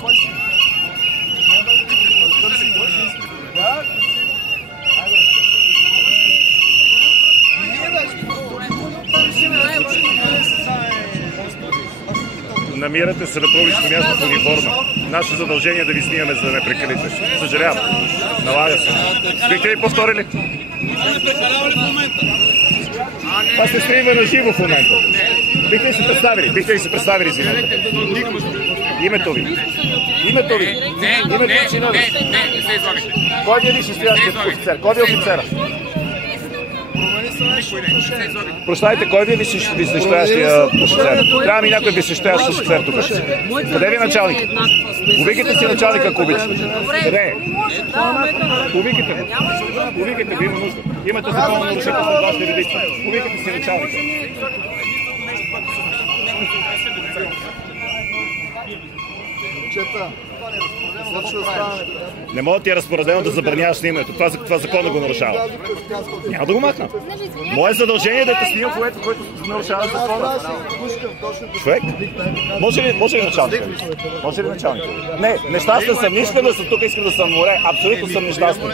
Кой си? Намирате се на публично място в униформа. Наше задължение е да ви снимаме, за да не прекалите. Съжалявам. Налага се. Бихте ли повторили? Това се стрима на живо в момента. Бихте ли се представили? Бихте ли се представили, извинете? Името ви. Името ви. Името ви, чина ви. Не се излагайте. Кой ви е висшестоящият офицер? Кой ви е офицера? Прощайте, кой ви е висшестоящия офицер? Трябва ми някой висшестоящ офицер тук. Къде ви е началник? Повикайте си началника, ако обичате. Къде е? Повикайте го. Повикайте го, има нужда. Имате законно нарушителство от вашите редици. Повикайте си началника. Не мога да ти е разпоредено да забраняваш снимането. Това законно го нарушава. Няма да го махна. Мое задължение е да те снимам в момента, който нарушава закона. Човек? Може ли началника? Може ли началника? Не, нещастен съм. Не искам да съм тук, искам да съм море. Абсолютно съм нещастен.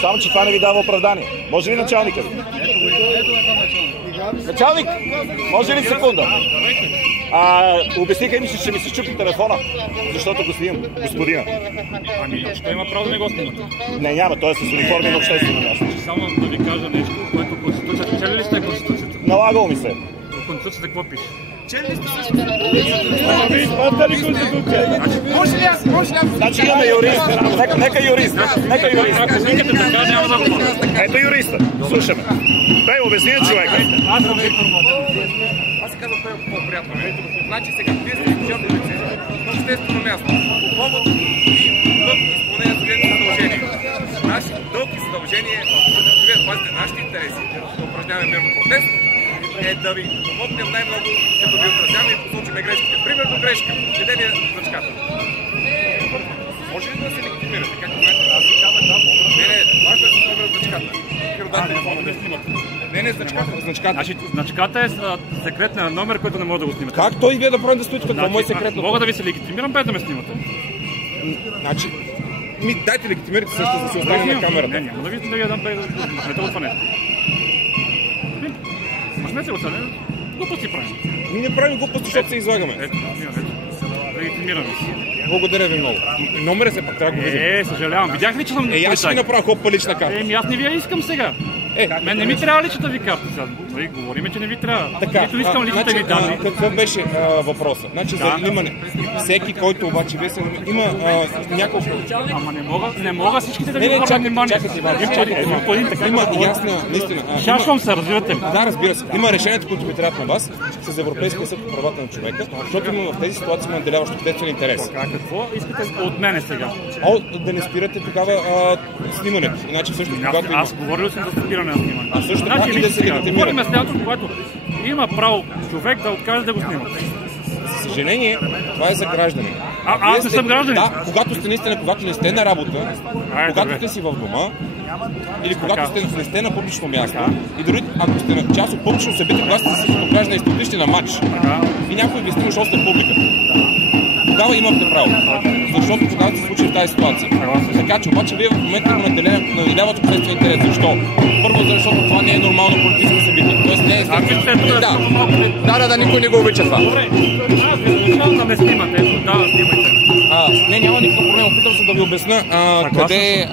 Само, че това не ви дава оправдание. Може ли началника ви? Началник! Може ли секунда? Обясниха ми, че ще ми се чупи телефона, защото го снимам, господина. Ами, ще има право да не го снимате. Не, няма, той е с униформи на обществено място. Само да ви кажа нещо, което Конституцията. Чели ли сте Конституцията? Налагало ми се. В Конституцията какво пише? Чели ли сте? Вие спазвате ли Конституцията? Може ли аз? Значи имаме юрист. Нека юрист. Ако викате така, няма да говоря. Ето юриста. Слушаме. Бе, обясни на човека. Аз съм Виктор Младенов. Аз се казвам по-приятно. Значи сега, вие сте официално лице на обществено място. По повод и в изпълнение на служебни задължения. Наши дълг и задължение, да вие пазите нашите интереси, да упражняваме мирно протест, е да ви помогнем най-много, като ви отразяваме и посочиме грешките. Примерно грешка, къде ви е значката? Може ли да се легитимирате? Както знаете, аз ви казах, да, не, важно е да се номер от значката. Не, значката. Значи, значката е секретен номер, който не може да го снимате. Как той вие да правим да стоите? Какво му е секретно? Мога да ви се легитимирам, без да ме снимате. Значи, дайте легитимирайте също, за да се остане на камерата. Не, няма да ви дам без да махнете го това нещо. Махнете го това, не? Глупости правим. Не правим глупости, защото се излагаме. Ето, легитимираме си. Благодаря ви много. Номера се пак трябва да го видим. Съжалявам. Видях ли, че съм Аз ще ви направя хопа лична карта. Аз не ви я искам сега. Мен не ми трябва личната ви карта сега. Говориме, че не ви трябва. Нито искам личната ви данни. Какъв беше въпросът? Значи за снимане. Всеки, който обаче има няколко... Ама не мога всичките да ви обърна внимание. Има ясна, наистина. Шашвам се, разбирате ли? Да, разбира се. Има решението, които ви трябват на вас с Европейския съд по правата на човека, защото има в тези ситуации има наделяващ обществен интерес. Какво искате от мене сега? Да не спирате тогава снимането. Иначе всъщност, когато аз говорил съм за спиране на снимане. Също така и да се легитимира. Говорим следното, когато има право човек да откаже да го снима. За съжаление, това е за граждани. Аз не съм гражданин. Да, когато не сте на работа, когато сте си в дома, или когато не сте на публично място, и дори ако сте на част от публично събитие, когато сте си покажа на изпитващи на матч, и някой ви снима, защото сте публика. Тогава имате право, защото тогава се случи в тази ситуация. Така че обаче вие в момента наделявате обществен интерес. Защо? Първо, защото това не е нормално политическо събитие. Тоест не е Да, никой не го обича това. Добре, аз ви да ме снимате. Да, снимайте. Не, няма никакъв проблем. Опитам се да ви обясня къде